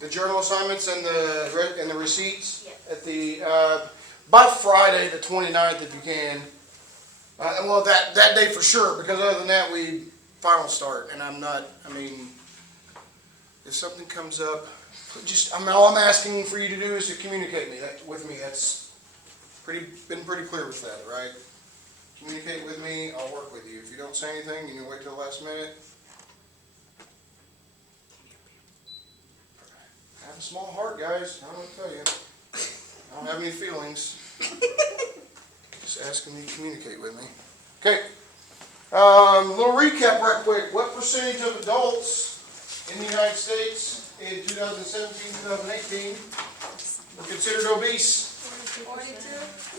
The journal assignments and the receipts? Yes. At the, by Friday, the 29th, if you can. Well, that day for sure, because other than that, we final start, and if something comes up, all I'm asking for you to do is to communicate with me. That's been pretty clear with that, right? Communicate with me, I'll work with you. If you don't say anything, you can wait till the last minute. I have a small heart, guys. I don't want to tell you. I don't have any feelings. Just asking you to communicate with me. Okay. Little recap right quick. What percentage of adults in the United States in 2017, 2018 were considered obese?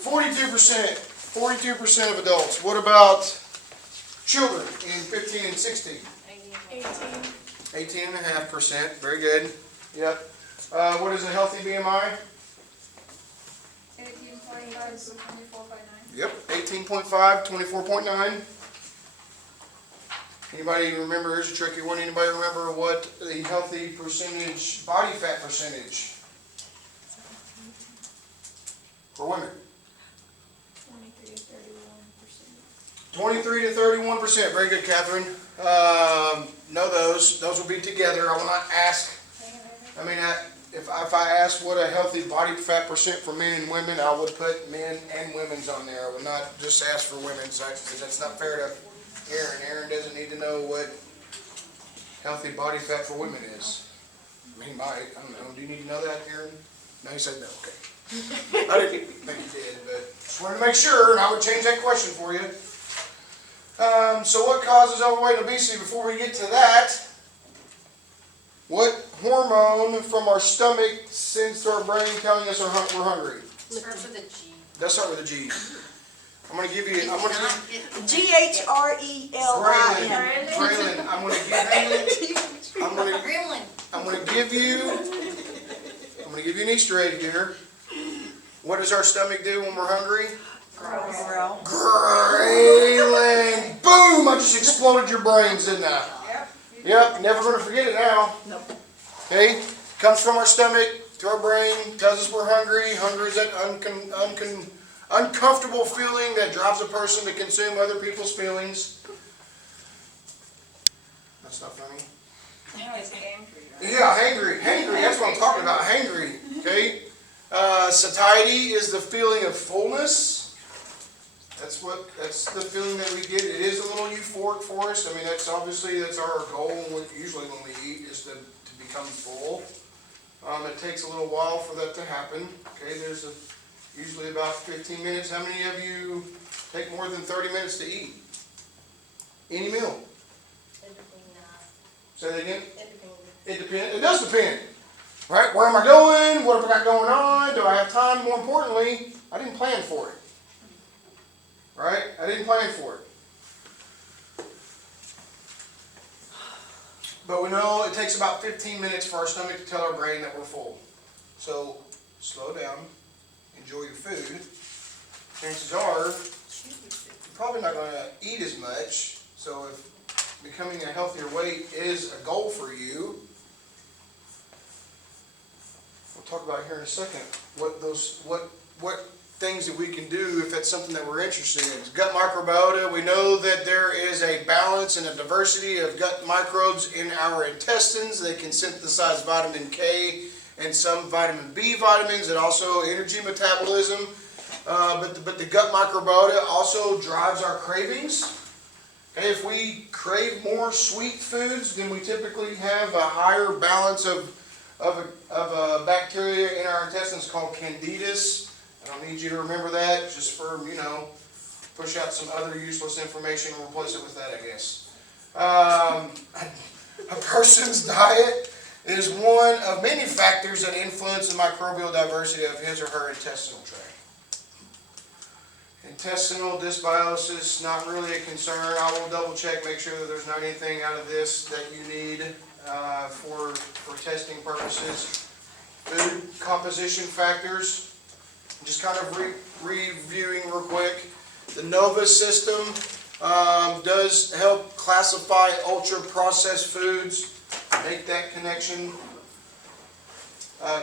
42%. 42% of adults. What about children in 15 and 16? 18.5%. Very good. Yep. What is a healthy BMI? 18.5 to 24.9. Yep. 18.5, 24.9. Anybody remember, here's a tricky one, anybody remember what the healthy percentage, body fat percentage for women? 23 to 31%. Very good, Catherine. Know those. Those will be together. I will not ask. If I asked what a healthy body fat percent for men and women, I would put men and women's on there. I would not just ask for women's, because that's not fair to Aaron. Aaron doesn't need to know what healthy body fat for women is. He might. I don't know. Do you need to know that, Aaron? No, he said no. Okay. I didn't think he did, but just wanted to make sure, and I would change that question for you. So what causes overweight and obesity? Before we get to that, what hormone from our stomach sends to our brain telling us we're hungry? Starts with a G. Let's start with a G. I'm going to give you... GHRELIN. Ghrelin. I'm going to give you an Easter egg here. What does our stomach do when we're hungry? Ghrelin. Boom! I just exploded your brains, didn't I? Yep. Never going to forget it now. Nope. Okay? Comes from our stomach to our brain, tells us we're hungry. Hunger is that uncomfortable feeling that drives a person to consume other people's feelings. That's not funny. Yeah, hangry. Hangry, that's what I'm talking about. Hangry. Okay? Satiety is the feeling of fullness. That's the feeling that we get. It is a little euphoric for us. That's our goal usually when we eat, is to become full. It takes a little while for that to happen. Okay, there's usually about 15 minutes. How many of you take more than 30 minutes to eat? Any meal? Say that again? It depends. It does depend. Right? Where am I going? What have I got going on? Do I have time? More importantly, I didn't plan for it. Right? I didn't plan for it. But we know it takes about 15 minutes for our stomach to tell our brain that we're full. So, slow down. Enjoy your food. Chances are, you're probably not going to eat as much. So if becoming a healthier weight is a goal for you, we'll talk about here in a second what things that we can do if that's something that we're interested in. Gut microbiota, we know that there is a balance and a diversity of gut microbes in our intestines. They can synthesize vitamin K and some vitamin B vitamins, and also energy metabolism. But the gut microbiota also drives our cravings. Okay, if we crave more sweet foods, then we typically have a higher balance of a bacteria in our intestines called Candidus. I don't need you to remember that, just for, push out some other useless information and replace it with that, I guess. A person's diet is one of many factors that influence the microbial diversity of his or her intestinal tract. Intestinal dysbiosis, not really a concern. I will double check, make sure that there's not anything out of this that you need for testing purposes. Food composition factors. Just kind of reviewing real quick. The NOVA system does help classify ultra-processed foods. Make that connection.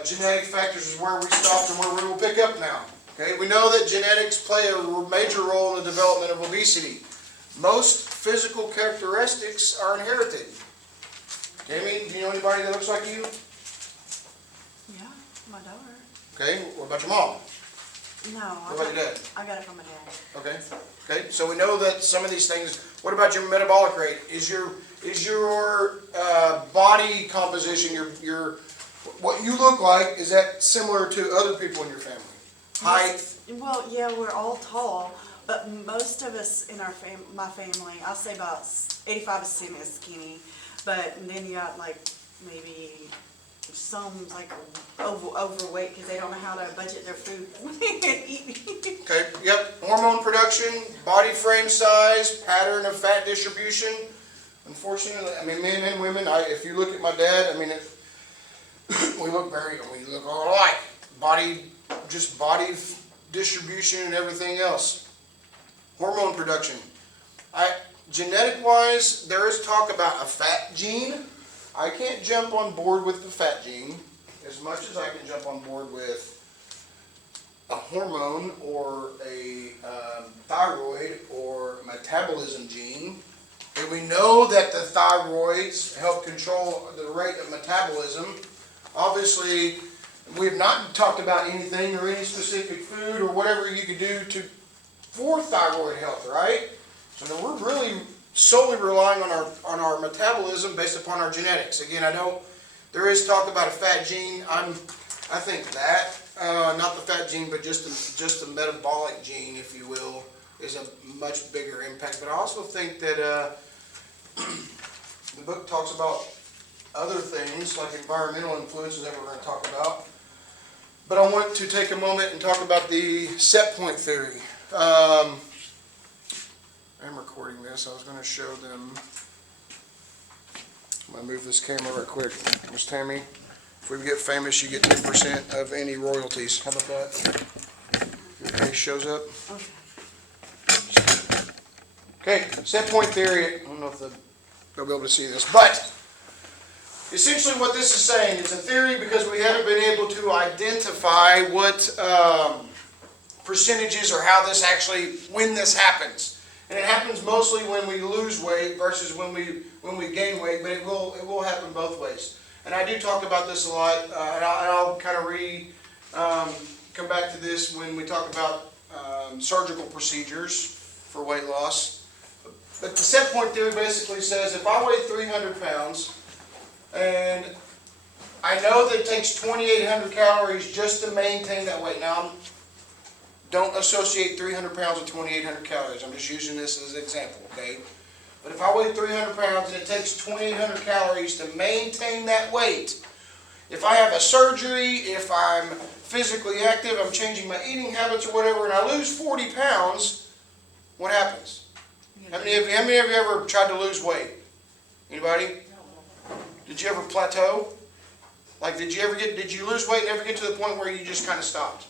Genetic factors is where we stopped and where we will pick up now. Okay, we know that genetics play a major role in the development of obesity. Most physical characteristics are inherited. Tammy, do you know anybody that looks like you? Yeah, my daughter. Okay, what about your mom? No, What about your dad? I got it from my dad. Okay, okay, so we know that some of these things, what about your metabolic rate? Is your body composition, your, what you look like, is that similar to other people in your family? Height? Well, yeah, we're all tall, but most of us in my family, I'll say about 85% is skinny, but then you got like maybe some like overweight because they don't know how to budget their food and eat. Okay, yep, hormone production, body frame size, pattern of fat distribution. Unfortunately, I mean, men and women, if you look at my dad, I mean, we look all alike. Body distribution and everything else. Hormone production. Genetic-wise, there is talk about a fat gene. I can't jump on board with the fat gene as much as I can jump on board with a hormone or a thyroid or metabolism gene. And we know that the thyroids help control the rate of metabolism. Obviously, we have not talked about anything or any specific food or whatever you could do for thyroid health, right? So now we're really solely relying on our metabolism based upon our genetics. Again, I know there is talk about a fat gene. I think that not the fat gene, but just the metabolic gene, if you will, is a much bigger impact. But I also think that the book talks about other things like environmental influences that we're going to talk about. But I want to take a moment and talk about the set point theory. I'm recording this. I was going to show them. I'm going to move this camera right quick. Miss Tammy, if we get famous, you get 10% of any royalties. How about that? Your face shows up. Okay, set point theory. I don't know if they'll be able to see this, but essentially what this is saying, it's a theory because we haven't been able to identify what percentages or how this actually, when this happens. And it happens mostly when we lose weight versus when we gain weight, but it will happen both ways. And I do talk about this a lot, and I'll kind of come back to this when we talk about surgical procedures for weight loss. But the set point theory basically says if I weigh 300 pounds and I know that it takes 2,800 calories just to maintain that weight. Now, don't associate 300 pounds with 2,800 calories. I'm just using this as an example, okay? But if I weigh 300 pounds and it takes 2,800 calories to maintain that weight, if I have a surgery, if I'm physically active, I'm changing my eating habits or whatever, and I lose 40 pounds, what happens? How many of you ever tried to lose weight? Anybody? Did you ever plateau? Like, did you lose weight and ever get to the point where you just kind of stopped?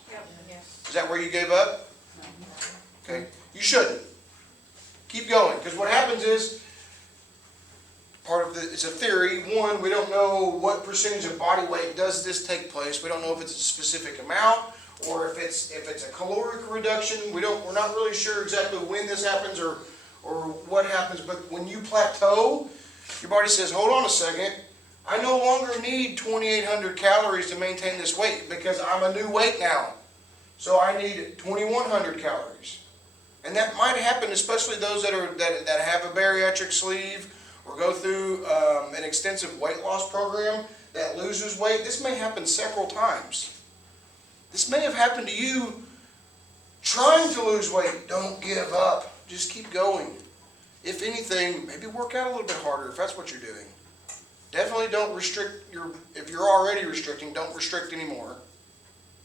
Is that where you gave up? Okay. You shouldn't. Keep going. Because what happens is, it's a theory. One, we don't know what percentage of body weight does this take place. We don't know if it's a specific amount or if it's a caloric reduction. We're not really sure exactly when this happens or what happens. But when you plateau, your body says, hold on a second. I no longer need 2,800 calories to maintain this weight because I'm a new weight now. So I need 2,100 calories. And that might happen, especially those that have a bariatric sleeve or go through an extensive weight loss program that loses weight. This may happen several times. This may have happened to you trying to lose weight. Don't give up. Just keep going. If anything, maybe work out a little bit harder if that's what you're doing. Definitely don't restrict if you're already restricting, don't restrict anymore.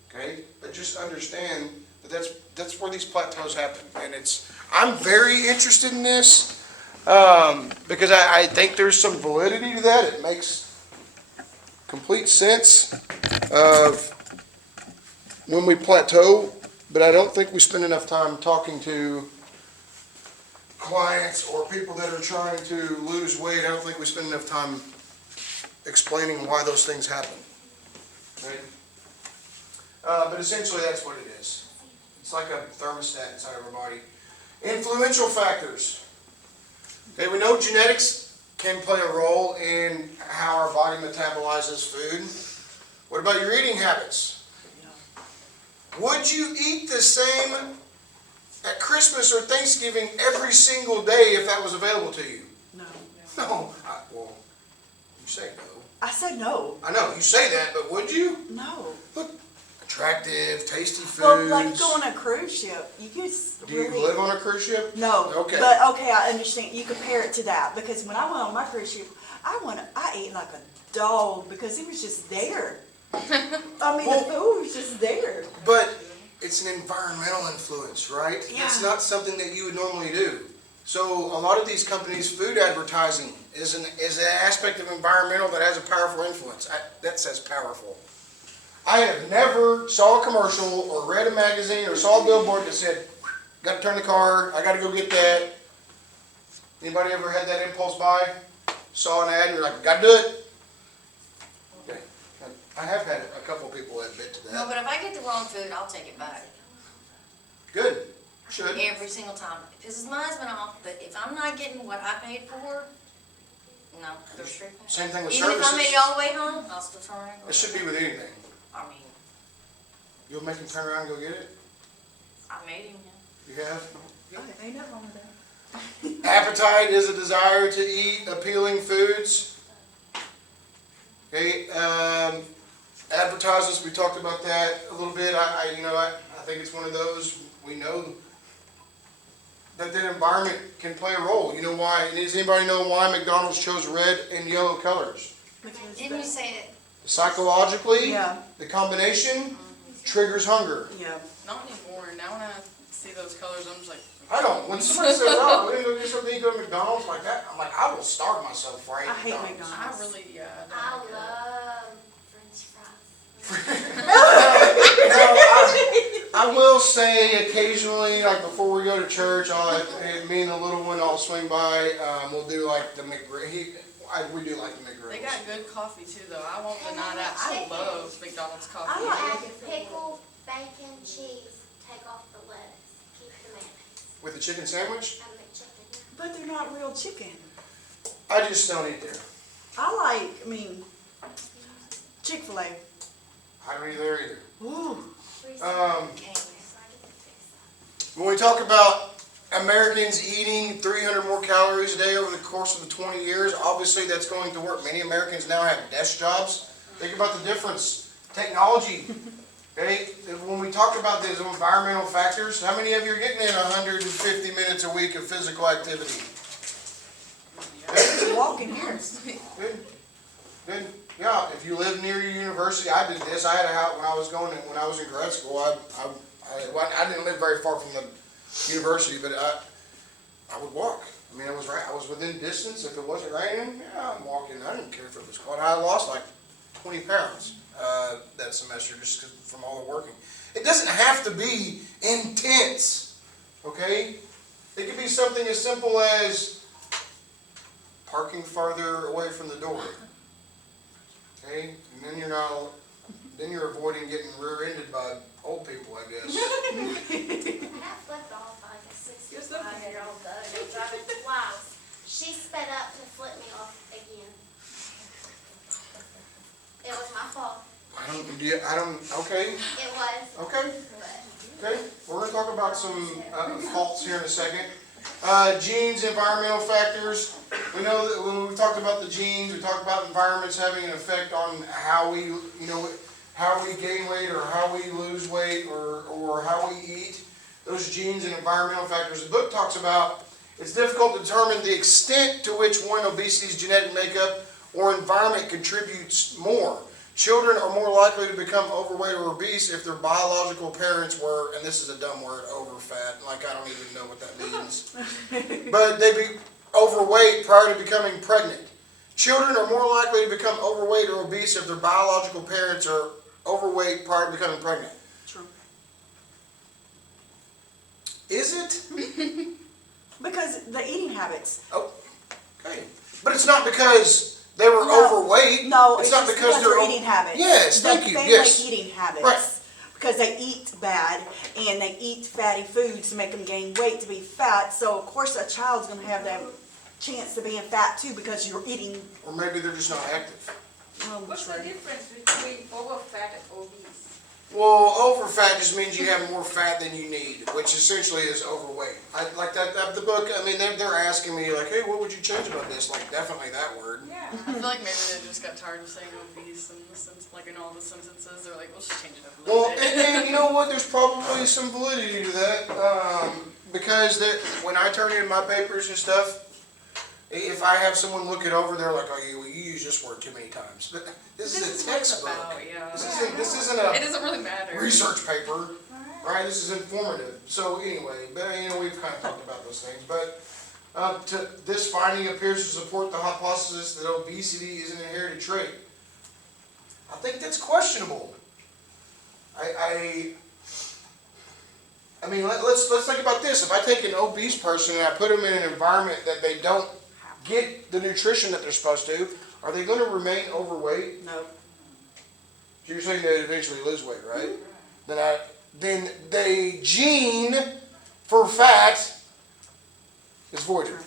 Okay? But just understand that that's where these plateaus happen. And I'm very interested in this because I think there's some validity to that. It makes complete sense of when we plateau, but I don't think we spend enough time talking to clients or people that are trying to lose weight. I don't think we spend enough time explaining why those things happen. Right? But essentially that's what it is. It's like a thermostat inside of our body. Influential factors. Okay, we know genetics can play a role in how our body metabolizes food. What about your eating habits? Would you eat the same at Christmas or Thanksgiving every single day if that was available to you? No. No. Well, you say no. I said no. I know, you say that, but would you? No. Look, attractive, tasty foods. Well, like go on a cruise ship, you could Do you live on a cruise ship? No. Okay. But okay, I understand. You compare it to that because when I went on my cruise ship, I ate like a dog because it was just there. I mean, the food was just there. But it's an environmental influence, right? Yeah. It's not something that you would normally do. So a lot of these companies' food advertising is an aspect of environmental that has a powerful influence. That says powerful. I have never saw a commercial or read a magazine or saw a billboard that said, got to turn the car, I got to go get that. Anybody ever had that impulse buy? Saw an ad and you're like, got to do it? Okay. I have had a couple people admit to that. No, but if I get the wrong food, I'll take it back. Good. Should. Every single time. It pisses my husband off, but if I'm not getting what I paid for, no, go straight back. Same thing with Even if I made services. it all the way home, I'll still turn around. It should be with anything. I mean, You'll make him turn around and go get it? I made him, yeah. You have? Okay, ain't nothing wrong with that. Appetite is a desire to eat appealing foods. Okay, advertisements, we talked about that a little bit. I think it's one of those, we know that environment can play a role. You know why? Does anybody know why McDonald's chose red and yellow colors? Because Didn't you say it? Psychologically, Yeah. the combination triggers hunger. Yeah. Not anymore. Now when I see those colors, I'm just like, I don't. When somebody says, "Oh, we're gonna go get something to eat, go to McDonald's," like that, I'm like, I will starve myself before I eat I hate McDonald's. I McDonald's. really, yeah. I don't like it. love French fries. I will say occasionally, like before we go to church, me and the little one, I'll swing by. We'll do like the McGrill. We do like the McGrills. They got good coffee too, though. I won't deny that. I love McDonald's coffee. I like Add pickle, bacon, cheese, take off the lettuce, keep the mayonnaise, With the chicken sandwich, and McChicken. But they're not real chicken. I just don't eat there. Chick-fil-A. I don't eat there either. Ooh. When we talk about Americans eating 300 more calories a day over the course of the 20 years, obviously that's going to work. Many Americans now have desk jobs. Think about the difference. Technology. Okay? When we talk about these environmental factors, how many of you are getting in 150 minutes a week of physical activity? Just walking here. Good. Good. Yeah, if you live near your university, I did this. I had a house when I was in grad school. I didn't live very far from the university, but I would walk. I mean, I was within distance. If it wasn't raining, yeah, I'm walking. I didn't care if it was cold. I lost like 20 pounds that semester just from all the working. It doesn't have to be intense, okay? It could be something as simple as parking farther away from the door. Okay, and then you're avoiding getting rear-ended by old people, I guess. I got flipped off by like a 65-year-old though, driving twice. She sped up to flip me off again. It was my fault. Okay, It was, okay, but okay. We're gonna talk about some faults here in a second. Genes, environmental factors. We know that when we talked about the genes, we talked about environments having an effect on how we gain weight or how we lose weight or how we eat. Those genes and environmental factors. The book talks about it's difficult to determine the extent to which one obesity's genetic makeup or environment contributes more. Children are more likely to become overweight or obese if their biological parents were, and this is a dumb word, overfat, like I don't even know what that means, but they be overweight prior to becoming pregnant. Children are more likely to become overweight or obese if their biological parents are overweight prior to becoming pregnant. True. Is it? Because the eating habits. Oh, okay. But it's not because they were No, overweight. No, it's it's not just because their they're eating habits. Yes, Their thank you. family Yes. eating habits. Right. Because they eat bad and they eat fatty foods to make them gain weight to be fat. So of course a child's gonna have that chance to being fat too because you're eating. Or maybe they're just not active. What's the difference between overfat and obese? Well, overfat just means you have more fat than you need, which essentially is overweight. I like that the book. I mean, they're asking me like, hey, what would you change about this? Like, definitely that word. Yeah. I feel like maybe they just got tired of saying obese in the sense, like in all the sentences. They're like, we'll just change it up a little Well, bit. and you know what? There's probably some validity to that because when I turn in my papers and stuff, if I have someone look it over, they're like, "Oh, you use this word too many times." But this is a what it's textbook. about, yeah. This isn't a It doesn't really matter. research paper, right? This is informative. So anyway, but we've kind of talked about those things. But this finding appears to support the hypothesis that obesity is an inherited trait. I think that's questionable. I mean, let's think about this. If I take an obese person and I put them in an environment that they don't get the nutrition that they're supposed to, are they going to remain overweight? No. So you're saying they'd eventually lose weight, right? Then the gene for fat is voided.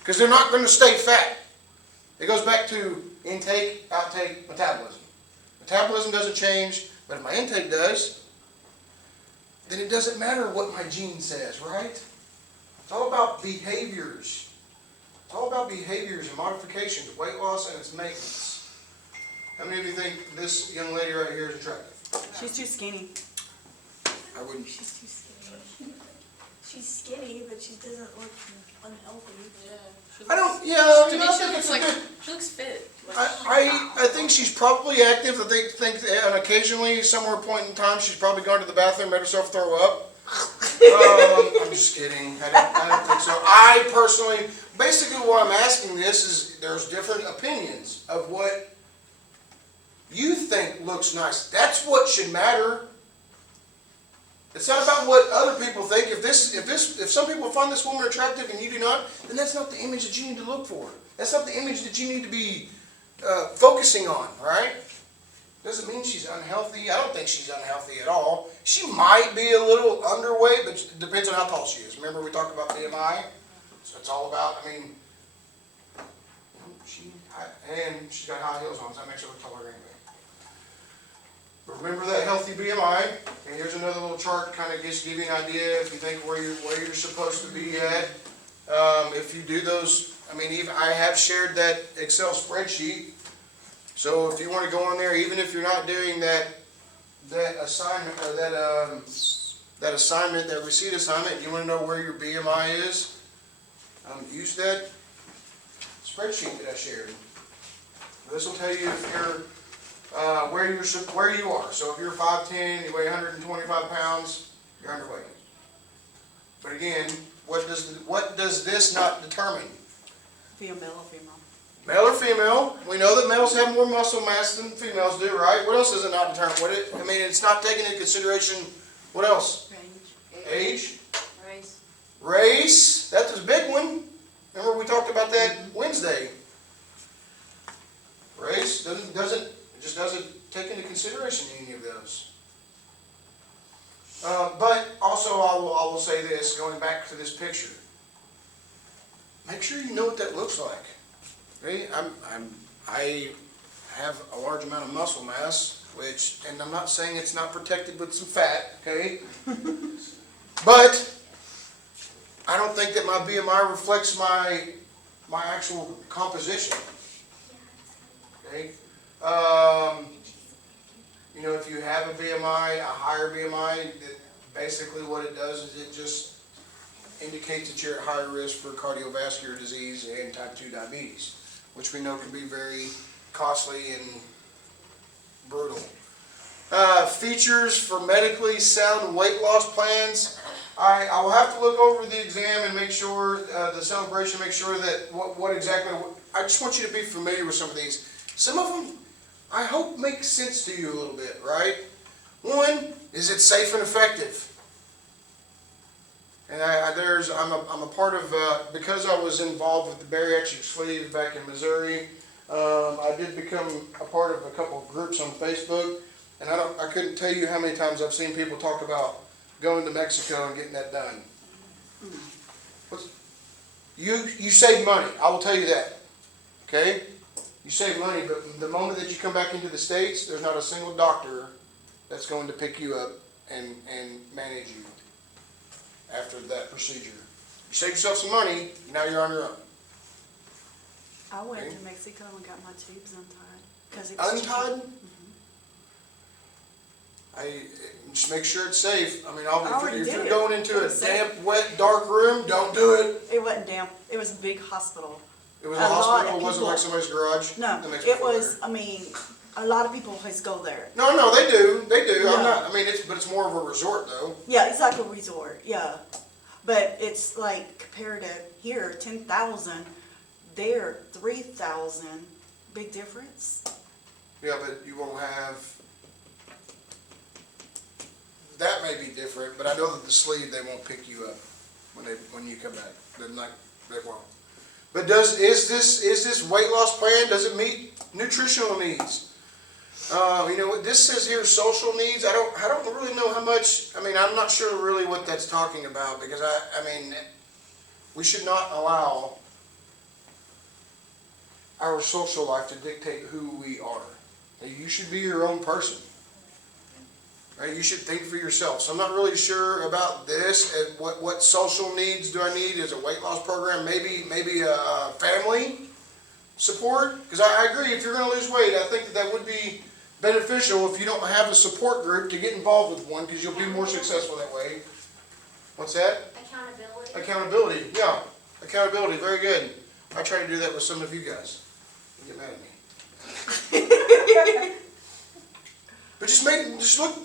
Because they're not going to stay fat. It goes back to intake, outtake, metabolism. Metabolism doesn't change, but if my intake does, then it doesn't matter what my gene says, right? It's all about behaviors. It's all about behaviors and modifications, weight loss and its maintenance. How many of you think this young lady right here is attractive? She's too skinny. I wouldn't. She's too skinny. She's skinny, but she doesn't look unhealthy. Yeah. I don't, yeah, To you me, know, I she think looks it's like, a good. she looks fit. Like, I think she's probably active. I think and occasionally, somewhere point in time, she's probably gone to the bathroom, made herself throw up. I'm just kidding. I don't think so. I personally, basically why I'm asking this is there's different opinions of what you think looks nice. That's what should matter. It's not about what other people think. If some people find this woman attractive and you do not, then that's not the image that you need to look for. That's not the image that you need to be focusing on, right? Doesn't mean she's unhealthy. I don't think she's unhealthy at all. She might be a little underweight, but it depends on how tall she is. Remember we talked about BMI? So it's all about, and she's got high heels on, so that makes her look taller anyway. But remember that healthy BMI, and here's another little chart, kind of just give you an idea if you think where you're supposed to be at. If you do those, even I have shared that Excel spreadsheet. So if you want to go on there, even if you're not doing that assignment or that assignment, that receipt assignment, you want to know where your BMI is, use that spreadsheet that I shared. This will tell you if you're where you are. So if you're 5'10", you weigh 125 pounds, you're underweight. But again, what does this not determine? Male or female? Male or female? We know that males have more muscle mass than females do, right? What else does it not determine? It's not taking into consideration. What else? Range. Age. Race. Race. That's a big one. Remember we talked about that Wednesday. Race doesn't take into consideration any of those. But also I will say this, going back to this picture. Make sure you know what that looks like. Okay? I have a large amount of muscle mass, and I'm not saying it's not protected with some fat, okay? But I don't think that my BMI reflects my actual composition. Okay? If you have a BMI, a higher BMI, basically what it does is it just indicates that you're at higher risk for cardiovascular disease and type 2 diabetes, which we know can be very costly and brutal. Features for medically sound weight loss plans. I will have to look over the exam and make sure, the celebration, make sure that what exactly, I just want you to be familiar with some of these. Some of them, I hope, make sense to you a little bit, right? One, is it safe and effective? And I'm a part of, because I was involved with the bariatric sleeves back in Missouri, I did become a part of a couple of groups on Facebook, and I couldn't tell you how many times I've seen people talk about going to Mexico and getting that done. You save money, I will tell you that, okay? You save money, but the moment that you come back into the States, there's not a single doctor that's going to pick you up and manage you after that procedure. You save yourself some money, now you're on your own. I went Okay. to Mexico and got my tubes untied. 'Cause it was Untied? I just make sure it's safe. I mean, I already if did you're it. going into It a was safe. damp, wet, dark room, don't do it. It wasn't damp. It was a big hospital. It was A a lot of hospital, it wasn't like people- somebody's garage. No, That makes me it feel was, better. I mean, a lot of people just go there. No, they do. Yeah. I'm not, I mean, but it's more of a resort though. Yeah, it's like a resort, yeah. But it's like compared to here, 10,000, there, 3,000, big difference. Yeah, but you won't have, that may be different, but I know that the sleeve, they won't pick you up when you come back. They won't. But is this weight loss plan, does it meet nutritional needs? You know what this says here, social needs. I don't really know how much. I mean, I'm not sure really what that's talking about, because I mean, we should not allow our social life to dictate who we are. You should be your own person. Right? You should think for yourself. So I'm not really sure about this. And what social needs do I need? Is a weight loss program? Maybe a family support? Because I agree, if you're going to lose weight, I think that would be beneficial if you don't have a support group to get involved with one, because you'll be more successful that way. What's that? Accountability. Accountability. Yeah, accountability. Very good. I try to do that with some of you guys. You get mad at me. But just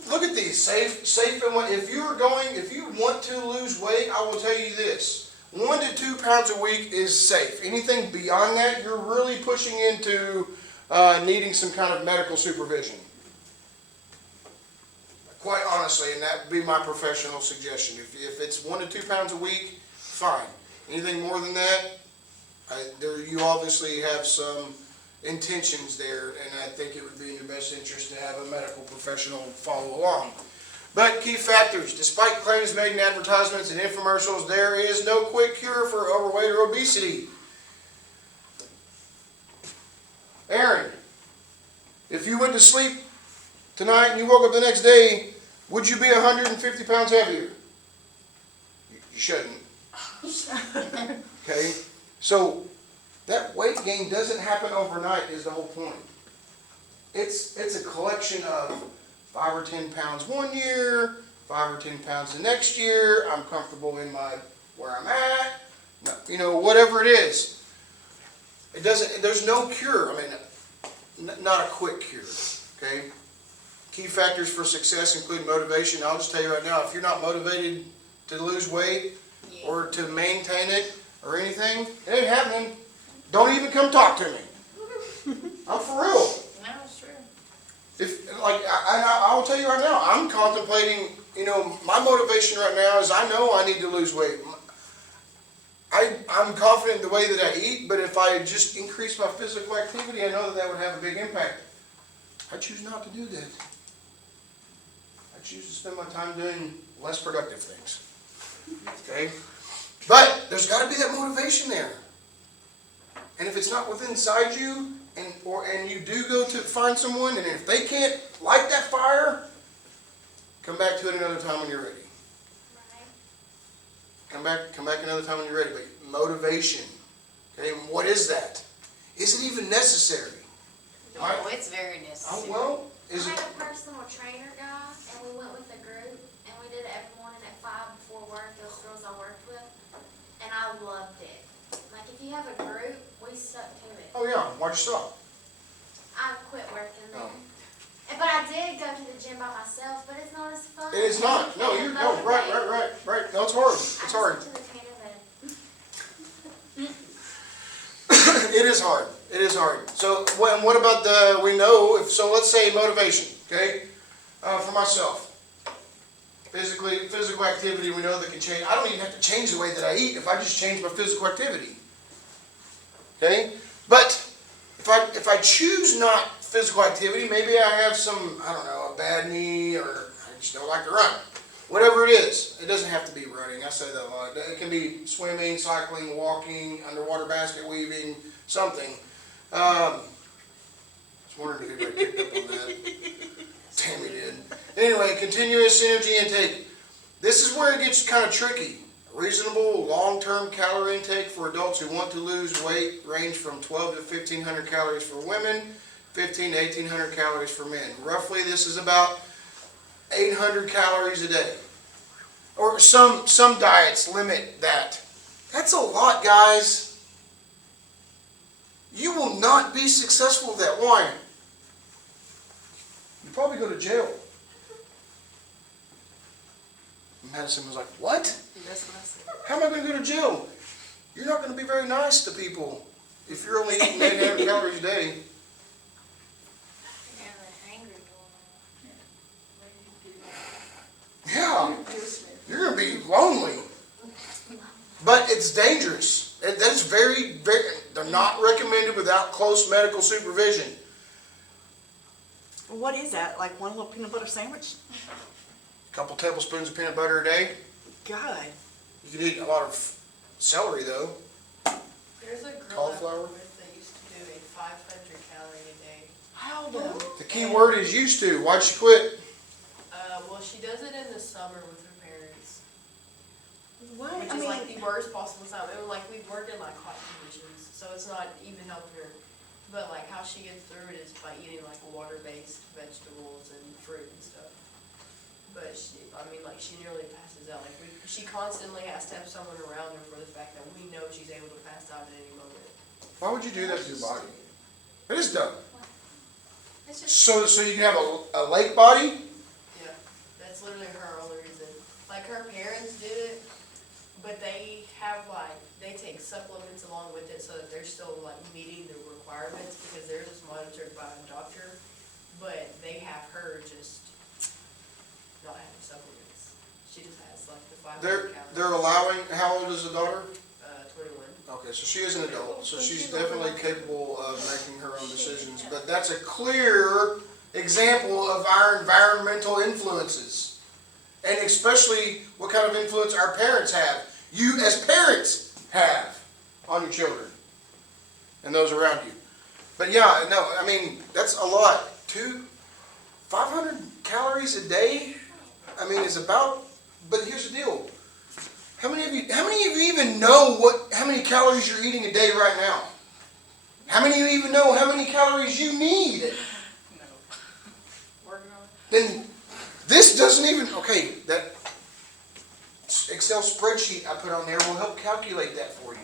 look at these. Safe and what if you want to lose weight, I will tell you this. 1 to 2 pounds a week is safe. Anything beyond that, you're really pushing into needing some kind of medical supervision. Quite honestly, and that would be my professional suggestion. If it's 1 to 2 pounds a week, fine. Anything more than that, you obviously have some intentions there, and I think it would be in your best interest to have a medical professional follow along. But key factors: despite claims made in advertisements and infomercials, there is no quick cure for overweight or obesity. Aaron, if you went to sleep tonight and you woke up the next day, would you be 150 pounds heavier? You shouldn't. Okay? So that weight gain doesn't happen overnight is the whole point. It's a collection of 5 or 10 pounds one year, 5 or 10 pounds the next year. I'm comfortable in where I'm at. You know, whatever it is. It doesn't. There's no cure. I mean, not a quick cure. Okay. Key factors for success include motivation. I'll just tell you right now, if you're not motivated to lose weight or to maintain it or anything, it ain't happening. Don't even come talk to me. I'm for real. No, it's true. I will tell you right now, I'm contemplating, you know, my motivation right now is I know I need to lose weight. I'm confident in the way that I eat, but if I just increase my physical activity, I know that would have a big impact. I choose not to do that. I choose to spend my time doing less productive things. Okay? But there's got to be that motivation there. And if it's not within inside you, and you do go to find someone, and if they can't light that fire, come back to it another time when you're ready. Right. Come back another time when you're ready. But motivation, okay, and what is that? Is it even necessary? Oh, it's very necessary. Well, is I it? had a personal trainer guy, and we went with a group, and we did it every morning at 5 before work, those girls I worked with, and I loved it. Like, if you have a group, we stuck to it. Oh yeah, why'd you stop? I quit working there. Oh. But I did go to the gym by myself, but it's not as fun. It is not. No, You you can't no. Right. motivate. No, it's hard. I It's just hard. went to the trainer then. It is hard. It is hard. So, what about we know, so let's say motivation, okay? For myself, physical activity, we know that can change. I don't even have to change the way that I eat if I just change my physical activity. Okay? But, if I choose not physical activity, maybe I have some, I don't know, a bad knee, or I just don't like to run. Whatever it is, it doesn't have to be running. I say that a lot. It can be swimming, cycling, walking, underwater basket weaving, something. I was wondering if anybody picked up on that. Tammy did. Anyway, continuous energy intake. This is where it gets kind of tricky. Reasonable long-term calorie intake for adults who want to lose weight range from 12 to 1,500 calories for women, 1,500 to 1,800 calories for men. Roughly, this is about 800 calories a day. Or some diets limit that. That's a lot, guys. You will not be successful with that. Why? You probably go to jail. Madison was like, what? That's what I said. How am I going to go to jail? You're not going to be very nice to people if you're only eating 800 calories a day. Yeah, the angry one. Yeah, you're going to be lonely. But it's dangerous. That's very, they're not recommended without close medical supervision. What is that? Like one little peanut butter sandwich? A couple tablespoons of peanut butter a day. God. You can eat a lot of celery though. There's a girl Cauliflower? I work with that used to do a 500 calorie a day. How the? The key word is used to. Why'd she quit? Well, she does it in the summer with her parents, What? which I is mean, like the worst possible time. It was like we've worked in like hot conditions, so it's not even helping her. But like how she gets through it is by eating like water-based vegetables and fruit and stuff. But she, I mean, like she nearly passes out. Like she constantly has to have someone around her for the fact that we know she's able to pass out at any moment. Why would you do that to your body? It is dumb. It's just, So you can have a lake body? Yeah, that's literally her only reason. Like her parents did it, but they have like, they take supplements along with it so that they're still like meeting the requirements because theirs is monitored by a doctor. But they have her just not having supplements. She just has like the 500 calories. They're allowing, how old is the daughter? 21. Okay, so she is an adult, so she's definitely capable of making her own decisions. But that's a clear example of our environmental influences. And especially what kind of influence our parents have. You as parents have on your children and those around you. But yeah, no, I mean, that's a lot. 500 calories a day, I mean, is about, but here's the deal. How many of you even know how many calories you're eating a day right now? How many of you even know how many calories you need? No. Working on it. Then this doesn't even, okay, that Excel spreadsheet I put on there will help calculate that for you.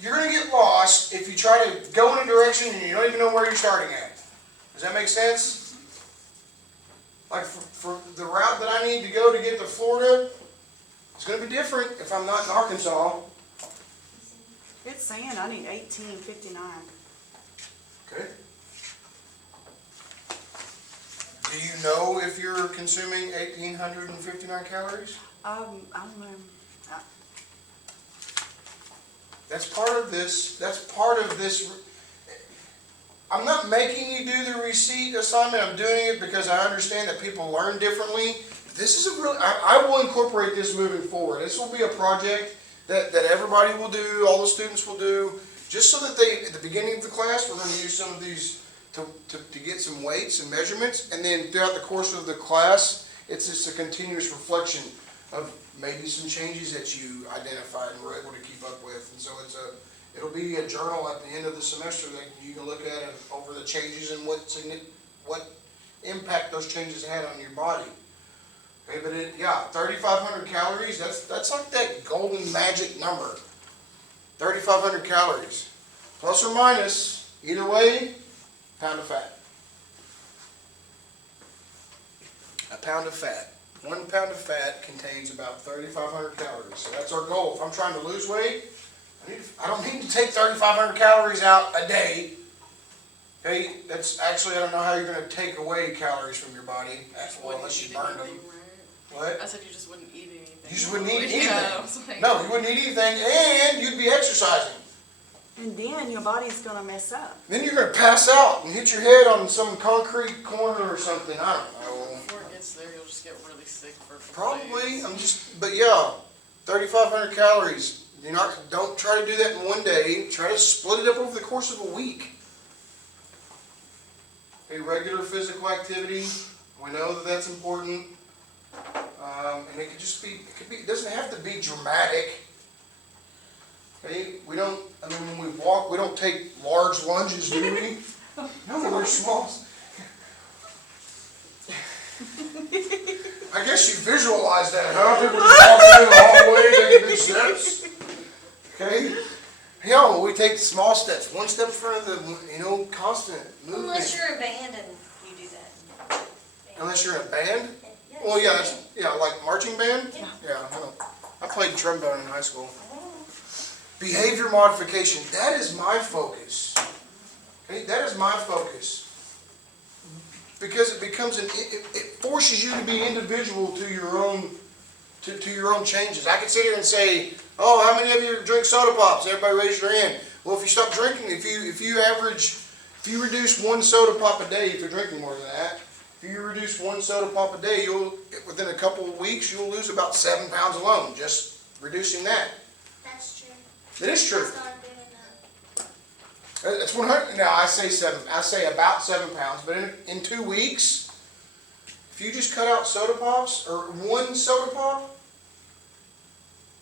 You're going to get lost if you try to go in a direction and you don't even know where you're starting at. Does that make sense? Like for the route that I need to go to get to Florida, it's going to be different if I'm not in Arkansas. It's saying I need 1859. Okay. Do you know if you're consuming 1,859 calories? I don't know. That's part of this. I'm not making you do the receipt assignment. I'm doing it because I understand that people learn differently. This is I will incorporate this moving forward. This will be a project that everybody will do, all the students will do, just so that at the beginning of the class, we're going to use some of these to get some weights and measurements, and then throughout the course of the class, it's just a continuous reflection of maybe some changes that you identified and were able to keep up with. And so it'll be a journal at the end of the semester that you can look at over the changes and what impact those changes had on your body. Okay, but 3,500 calories, that's like that golden magic number. 3,500 calories. Plus or minus, either way, pound of fat. A pound of fat. 1 pound of fat contains about 3,500 calories. So that's our goal. If I'm trying to lose weight, I don't need to take 3,500 calories out a day. Okay, that's actually, I don't know how you're going to take away calories from your body. Well, unless you burn them. What? I said you just wouldn't eat anything. anything. You just wouldn't eat anything. Yeah, I was like. No, you wouldn't eat anything, and you'd be exercising. And then your body's gonna mess up. Then you're gonna pass out and hit your head on some concrete corner or something, I don't know. Before it gets there, you'll just get really sick for a couple Probably, days. but yeah, 3,500 calories. Don't try to do that in one day. Try to split it up over the course of a week. A regular physical activity, we know that that's important. And it it doesn't have to be dramatic. Okay, when we walk, we don't take large lunges, do we? No, we're small. I guess you visualize that, huh? People just walking in the hallway, taking big steps. Okay? We take small steps, one step in front of the, constant movement. Unless you're a band and you do that. Unless you're in a band? Yes. Well, yeah, like marching band? Yeah, I played trombone in high school. Behavior modification, that is my focus. Okay, that is my focus. Because it becomes it forces you to be individual to your own changes. I could sit here and say, oh, how many of you drink soda pops? Everybody raise your hand. Well, if you stop drinking, if you reduce one soda pop a day, if you're drinking more than that, if you reduce one soda pop a day, within a couple of weeks, you'll lose about 7 pounds alone, just reducing that. That's true. It is true. I started doing that. It's 100. Now I say about 7 pounds, but in 2 weeks, if you just cut out soda pops or one soda pop,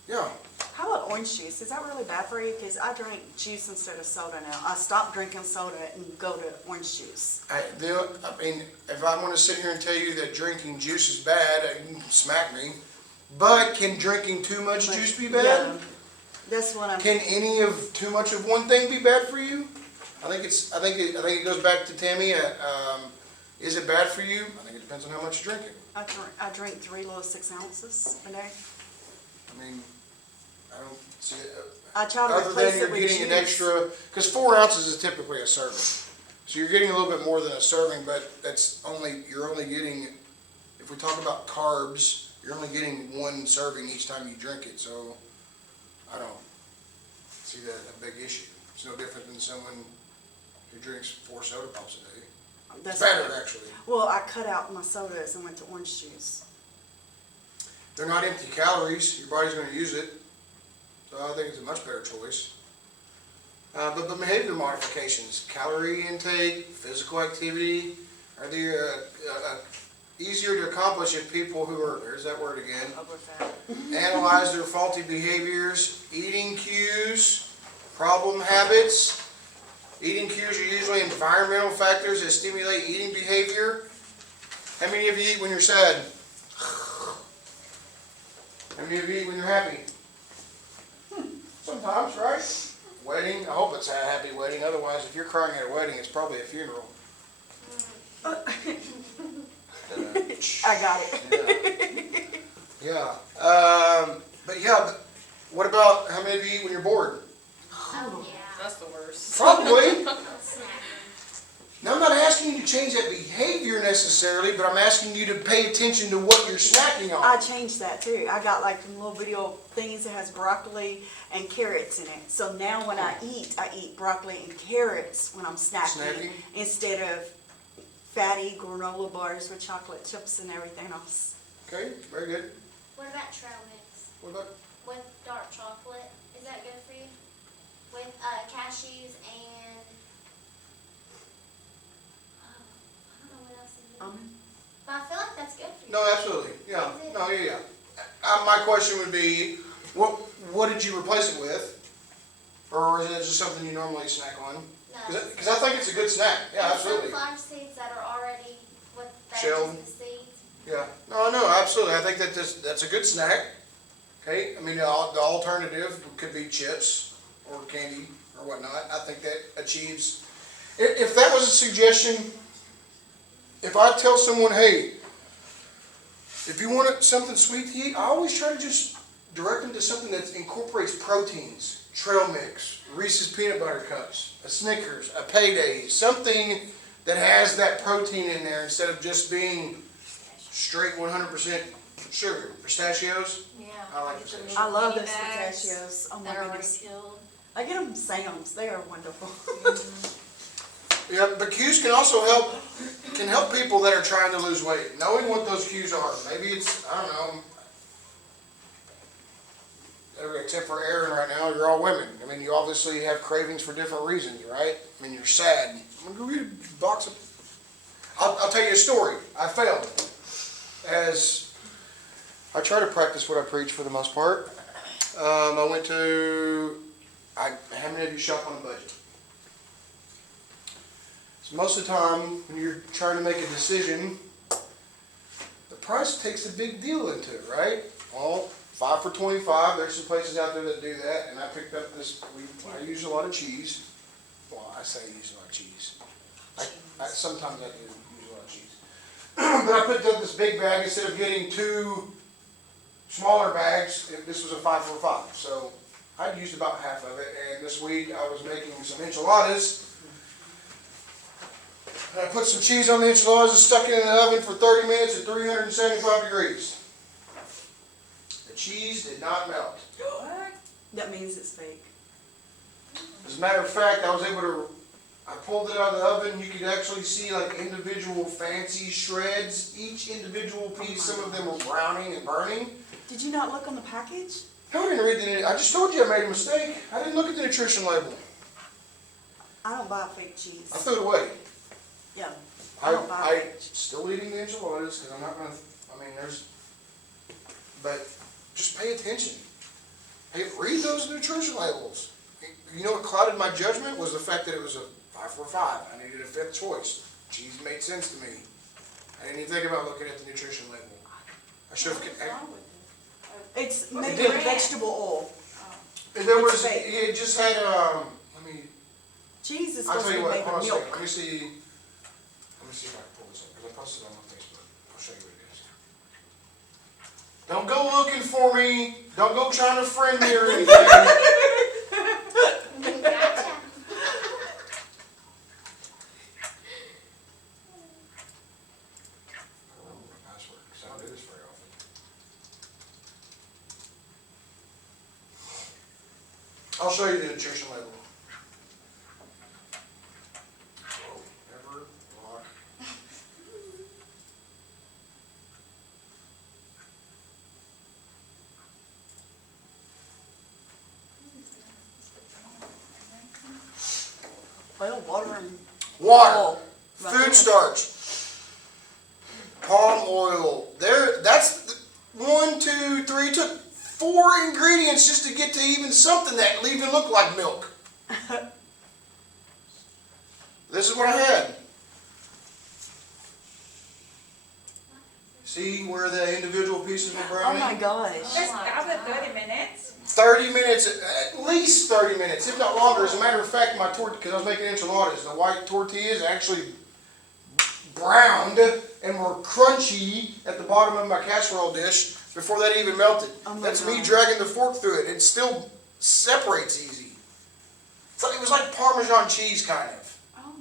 yeah. How about orange juice? Is that really bad for you? Because I drink juice instead of soda now. I stopped drinking soda and go to orange juice. If I want to sit here and tell you that drinking juice is bad, you can smack me. But can drinking too much juice be bad? Yeah, that's what I'm. Can too much of one thing be bad for you? I think it goes back to Tammy. Is it bad for you? I think it depends on how much you're drinking. I drink 3 little 6 ounces a day. I don't see it. I try to Other replace than it you're with getting juice. an extra, because 4 ounces is typically a serving. So you're getting a little bit more than a serving, but you're only getting, if we talk about carbs, you're only getting 1 serving each time you drink it. So I don't see that a big issue. It's no different than someone who drinks 4 soda pops a day. It's better, actually. Well, I cut out my sodas and went to orange juice. They're not empty calories. Your body's going to use it. So I think it's a much better choice. But behavior modifications, calorie intake, physical activity, are they easier to accomplish if people who are, there's that word again, analyze their faulty behaviors, eating cues, problem habits. Eating cues are usually environmental factors that stimulate eating behavior. How many of you eat when you're sad? How many of you eat when you're happy? Sometimes, right? Wedding, I hope it's a happy wedding. Otherwise, if you're crying at a wedding, it's probably a funeral. I got it. Yeah. But what about how many of you eat when you're bored? Oh, yeah. That's the worst. Probably. Snack. Now, I'm not asking you to change that behavior necessarily, but I'm asking you to pay attention to what you're snacking I on. changed that too. I got like little video things that has broccoli and carrots in it. So now when I eat broccoli and carrots when I'm snacking. Instead of fatty granola bars with chocolate chips and everything else. Okay, very good. What about trail mix? What about? With dark chocolate? Is that good for you? With cashews and I don't know what else is in it. But I feel like that's good for you. No, absolutely. Yeah. No, yeah. My question would be, what did you replace it with? Or is it just something you normally snack on? No. Because I think it's a good snack. Yeah, And absolutely. sunflower seeds that are already with the Shelled. edges of the seeds. Yeah. No, absolutely. I think that's a good snack. Okay. I mean, the alternative could be chips or candy or whatnot. I think that achieves. If that was a suggestion, if I tell someone, hey, if you want something sweet to eat, I always try to just direct them to something that incorporates proteins, trail mix, Reese's peanut butter cups, a Snickers, a Payday, something that has that protein in there instead of just being straight 100% sugar, pistachios. Yeah. I like get the pistachios. I love mini those bags pistachios. Oh my That are already goodness. peeled. I get them Sam's. They are wonderful. Yeah, but cues can also help people that are trying to lose weight. Knowing what those cues are. Maybe it's, I don't know. Except for Aaron right now, you're all women. I mean, you obviously have cravings for different reasons, right? I mean, you're sad. I'm gonna go get a box of... I'll tell you a story. I failed. As I try to practice what I preach for the most part. I went to... how many of you shop on a budget? So most of the time, when you're trying to make a decision, the price takes a big deal into it, right? Well, 5 for $25. There's some places out there that do that, and I picked up this. I use a lot of cheese. Well, I say I use a lot of cheese. Sometimes I do use a lot of cheese. But I picked up this big bag instead of getting 2 smaller bags. This was a 5 for $5. So I'd used about half of it, and this week I was making some enchiladas. And I put some cheese on the enchiladas and stuck it in the oven for 30 minutes at 375 degrees. The cheese did not melt. That means it's fake. As a matter of fact, I pulled it out of the oven. You could actually see like individual fancy shreds. Each individual piece, some of them were browning and burning. Did you not look on the package? No, I didn't read the, I just told you I made a mistake. I didn't look at the nutrition label. I don't buy fake cheese. I threw it away. Yeah. I don't buy I fake. still eating the enchiladas because I'm not going to, but just pay attention. Hey, read those nutrition labels. You know what clouded my judgment was the fact that it was a 5 for $5. I needed a 5th choice. Cheese made sense to me. I didn't even think about looking at the nutrition label. I should have. It's Well, made it with did. vegetable oil. There was, It's fake. it just had, Cheese is I'll supposed tell to you be what, made hold on with a second. milk. Let me see if I can pull this up, because I posted it on my Facebook. I'll show you what it is. Don't go looking for me. Don't go trying to friend me or anything. Gotcha. I don't remember my password, because I don't do this very often. I'll show you the nutrition label. Whoa, never lock. Well, water and Water, oil. Right there. food starch, palm oil. That's 1, 2, 3. It took 4 ingredients just to get to even something that even looked like milk. This is what I had. See where the individual pieces were Oh browning? my gosh. That was 30 minutes? 30 minutes, at least 30 minutes, if not longer. As a matter of fact, because I was making enchiladas, the white tortillas actually browned and were crunchy at the bottom of my casserole dish before that even melted. Oh my That's me God. dragging the fork through it. It still separates easy. It was like Parmesan cheese, kind of. Oh.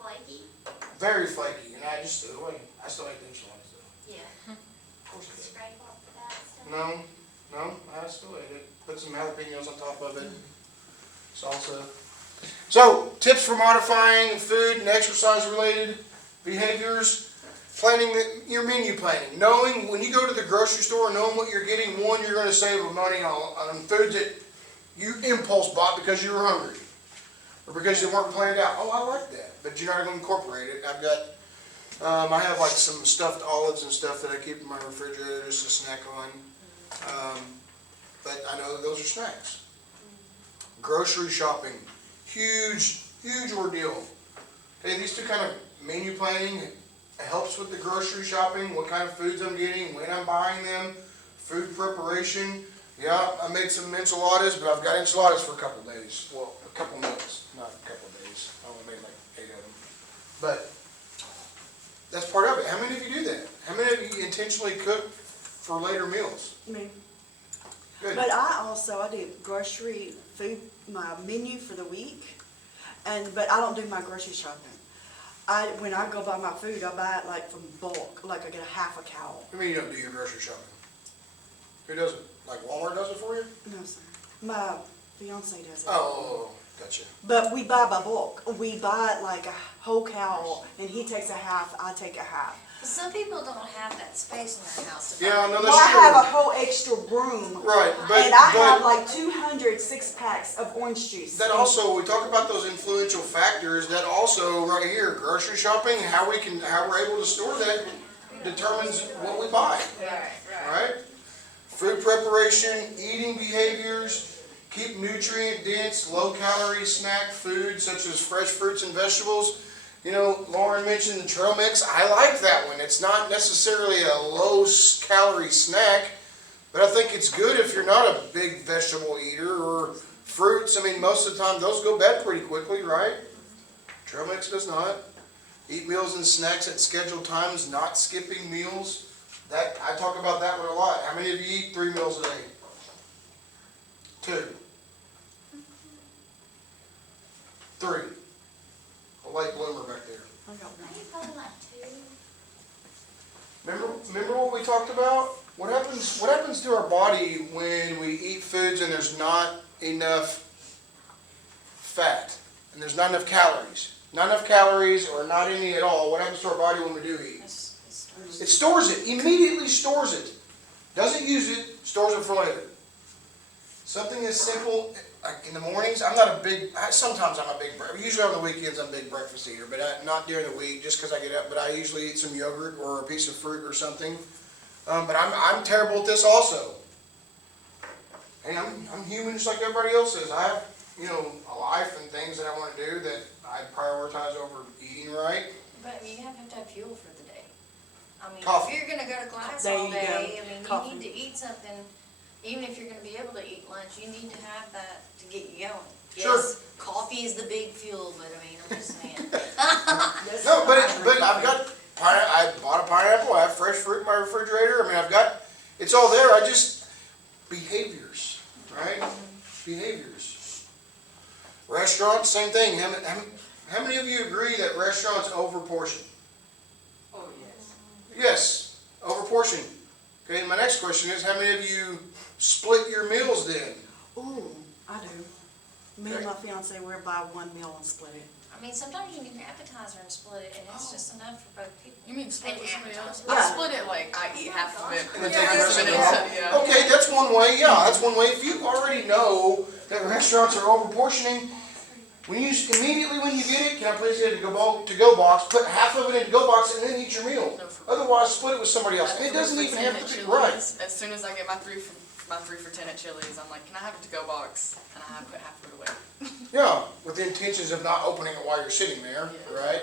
Flaky? Very flaky, and I just threw it away. I still ate the enchiladas, though. Yeah. Of course I did. Scrape off the bad stuff. No, I still ate it. Put some jalapenos on top of it. Salsa. So, tips for modifying food and exercise related behaviors. Planning your menu planning. Knowing when you go to the grocery store, knowing what you're getting, one, you're going to save money on foods that you impulse bought because you were hungry. Or because they weren't planned out. Oh, I like that. But you're not going to incorporate it. I've got, I have like some stuffed olives and stuff that I keep in my refrigerator just to snack on. But I know those are snacks. Grocery shopping, huge ordeal. Okay, these two kind of menu planning helps with the grocery shopping, what kind of foods I'm getting, when I'm buying them, food preparation. Yeah, I made some enchiladas, but I've got enchiladas for a couple days. Well, a couple meals, not a couple days. I only made like 8 of them. But that's part of it. How many of you do that? How many of you intentionally cook for later meals? Me. Good. But I do grocery food, my menu for the week, but I don't do my grocery shopping. when I go buy my food, I buy it like from bulk, like I get a half a cow. I mean, you don't do your grocery shopping. Who does it? Like Walmart does it for you? No, sir. My fiance does it. Oh, gotcha. But we buy by bulk. We buy like a whole cow, and he takes a half, I take a half. Some people don't have that space in their house to Yeah, buy. no, Well, I that's have a true. whole extra room. Right, but, And I have but like 200 6-packs of orange juice. that also, we talk about those influential factors, that also right here, grocery shopping, how we're able to store that determines what we buy, right? Food preparation, eating behaviors, keep nutrient dense, low calorie snack food such as fresh fruits and vegetables. You know, Lauren mentioned the trail mix. I like that one. It's not necessarily a low calorie snack, but I think it's good if you're not a big vegetable eater or fruits. I mean, most of the time those go bad pretty quickly, right? Trail mix does not. Eat meals and snacks at scheduled times, not skipping meals. That I talk about that one a lot. How many of you eat 3 meals a day? 2. 3. A late bloomer back there. I got one. I probably like 2. Remember what we talked about? What happens to our body when we eat foods and there's not enough fat and there's not enough calories? Not enough calories or not any at all. What happens to our body when we do eat? It stores it, immediately stores it. Doesn't use it, stores it for later. Something as simple, like in the mornings, sometimes I'm a big, usually on the weekends I'm a big breakfast eater, but not during the week just because I get up, but I usually eat some yogurt or a piece of fruit or something. But I'm terrible at this also. Hey, I'm human just like everybody else is. I have, a life and things that I want to do that I prioritize over eating right. But you have to have fuel for the day. I mean, Coffee. if you're gonna go to class There all you day, go. I mean, Coffee. you need to eat something, even if you're gonna be able to eat lunch, you need to have that to get you going. Sure. Yes, coffee is the big fuel, but I mean, I'm just saying. No, but I've got, I bought a pineapple, I have fresh fruit in my refrigerator, it's all there, behaviors, right? Behaviors. Restaurants, same thing. How many of you agree that restaurants overportion? Oh, yes. Yes, overportion. Okay, my next question is, how many of you split your meals then? Ooh, I do. Me and my fiance, we'll buy one meal and split it. I mean, sometimes you can get an appetizer and split it, and it's just enough for both people. You mean split with somebody else? Yeah. I split it like I eat half of it. And then take the rest of it Yeah. home? Yeah. Okay, that's one way, that's one way. If you already know that restaurants are overportioning, immediately when you get it, can I please get a to-go box, put half of it in a to-go box and then eat your meal. No, for- Otherwise, split it with somebody else. And it doesn't even have to be right. As soon as I get my 3 for $10 at Chili's, I'm like, can I have a to-go box? And I have to put half of it away. Yeah, with the intentions of not opening it while you're sitting there, Yeah. right?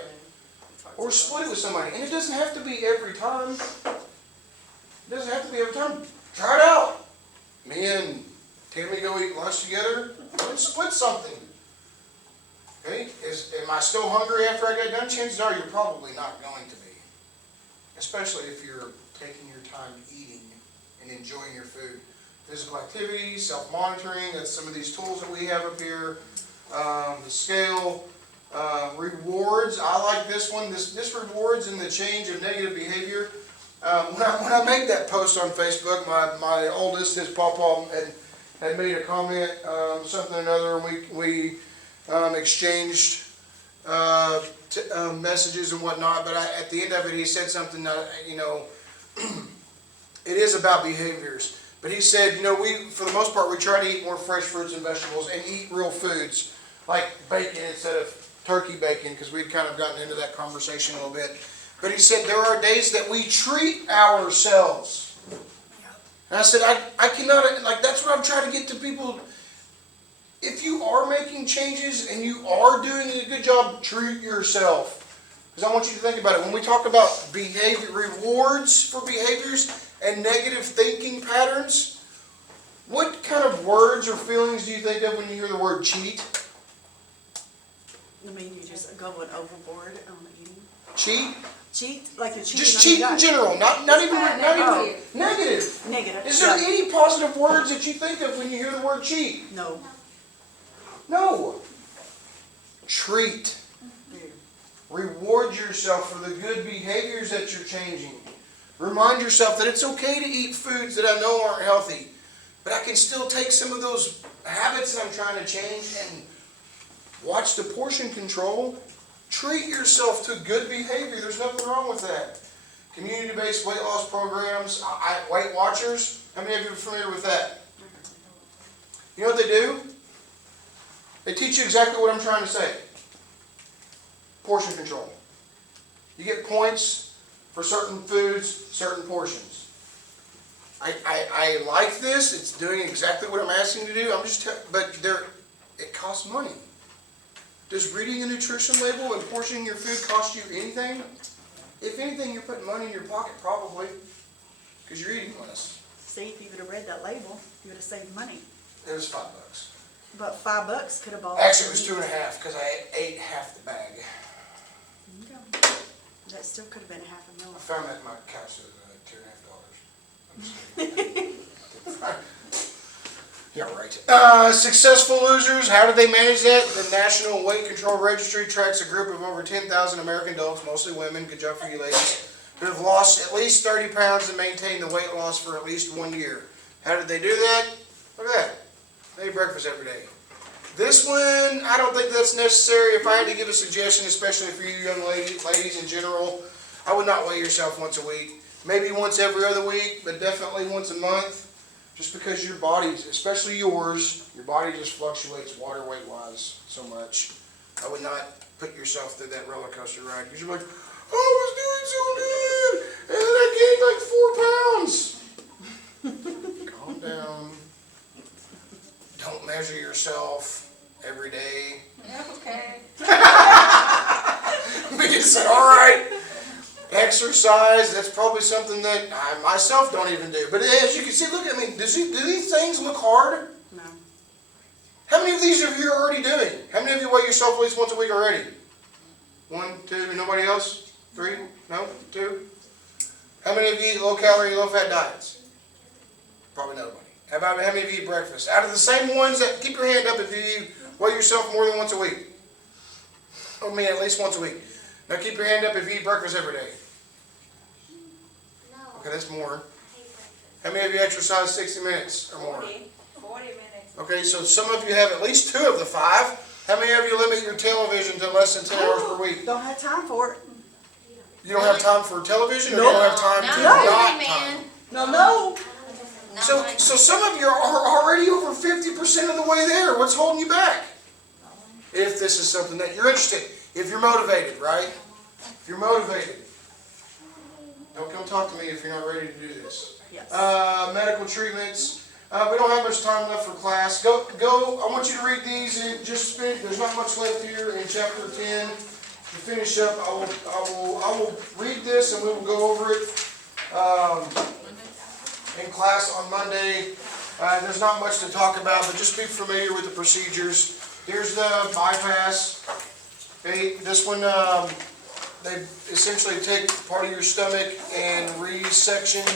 Or split it with somebody. And it doesn't have to be every time. It doesn't have to be every time. Try it out. Me and Tammy go eat lunch together and split something. Okay? Am I still hungry after I get done? Chances are you're probably not going to be. Especially if you're taking your time eating and enjoying your food. Physical activity, self-monitoring, that's some of these tools that we have up here. The scale, rewards, I like this one. This rewards and the change of negative behavior. When I made that post on Facebook, my oldest, his pawpaw, had made a comment, something or another, and we exchanged messages and whatnot, but at the end of it, he said something that, it is about behaviors. But he said, we, for the most part, we try to eat more fresh fruits and vegetables and eat real foods, like bacon instead of turkey bacon, because we'd kind of gotten into that conversation a little bit. But he said there are days that we treat ourselves. And I said, I cannot, that's what I'm trying to get to people. If you are making changes and you are doing a good job, treat yourself. Because I want you to think about it. When we talk about behavior, rewards for behaviors and negative thinking patterns, what kind of words or feelings do you think of when you hear the word cheat? I mean, you just go overboard on eating. Cheat? Cheat, like you're cheating Just on cheat your in diet. general, not even Oh. negative. Negative. Is there Yeah. any positive words that you think of when you hear the word cheat? No. No. Treat. Yeah. Reward yourself for the good behaviors that you're changing. Remind yourself that it's okay to eat foods that I know aren't healthy, but I can still take some of those habits that I'm trying to change and watch the portion control. Treat yourself to good behavior. There's nothing wrong with that. Community-based weight loss programs, Weight Watchers. How many of you are familiar with that? You know what they do? They teach you exactly what I'm trying to say. Portion control. You get points for certain foods, certain portions. I like this. It's doing exactly what I'm asking you to do. But it costs money. Does reading a nutrition label and portioning your food cost you anything? If anything, you're putting money in your pocket, probably, because you're eating less. See, if you would have read that label, you would have saved money. It was $5. But $5 could have bought. Actually, it was 2.5 because I ate half the bag. Okay. That still could have been half a I million. found that in my couch $2.5. Yeah, right. Successful losers, how do they manage that? The National Weight Control Registry tracks a group of over 10,000 American adults, mostly women, good job for you ladies, who have lost at least 30 pounds and maintained the weight loss for at least 1 year. How did they do that? Look at that. They eat breakfast every day. This one, I don't think that's necessary. If I had to give a suggestion, especially for you young ladies in general, I would not weigh yourself once a week. Maybe once every other week, but definitely once a month. Just because your body, especially yours, your body just fluctuates water weight wise so much. I would not put yourself through that roller coaster ride because you're like, I was doing so good, and then I gained like 4 pounds. Calm down. Don't measure yourself every day. Okay. We just said, all right. Exercise, that's probably something that I myself don't even do. But as you can see, look, I mean, do these things look hard? No. How many of these are you already doing? How many of you weigh yourself at least once a week already? 1, 2, nobody else? 3, no, 2? How many of you eat low-calorie, low-fat diets? Probably nobody. How many of you eat breakfast? Out of the same ones that, keep your hand up if you weigh yourself more than once a week. I mean, at least once a week. Now keep your hand up if you eat breakfast every day. No. Okay, that's more. I hate breakfast. How many of you exercise 60 minutes or more? 40 minutes. Okay, so some of you have at least 2 of the 5. How many of you limit your television to less than 10 hours per week? Don't have time for it. You don't have time for television, or you Nope. don't have time to Not not really, time? man. No. Not So, like- so some of you are already over 50% of the way there. What's holding you back? If this is something that you're interested, if you're motivated, right? If you're motivated, don't come talk to me if you're not ready to do this. Yes. Medical treatments. We don't have much time left for class. Go. I want you to read these and just finish. There's not much left here in chapter 10. To finish up, I will read this and we will go over it in class on Monday. There's not much to talk about, but just be familiar with the procedures. Here's the bypass. Okay, this one, they essentially take part of your stomach and resection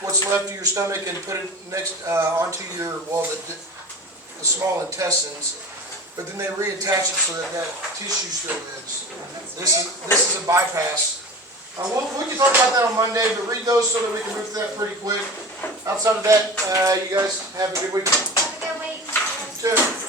what's left of your stomach and put it next onto your, the small intestines. But then they reattach it so that tissue still lives. This is a bypass. We can talk about that on Monday, but read those so that we can move through that pretty quick. Outside of that, you guys have a good weekend. Have a good week. You too.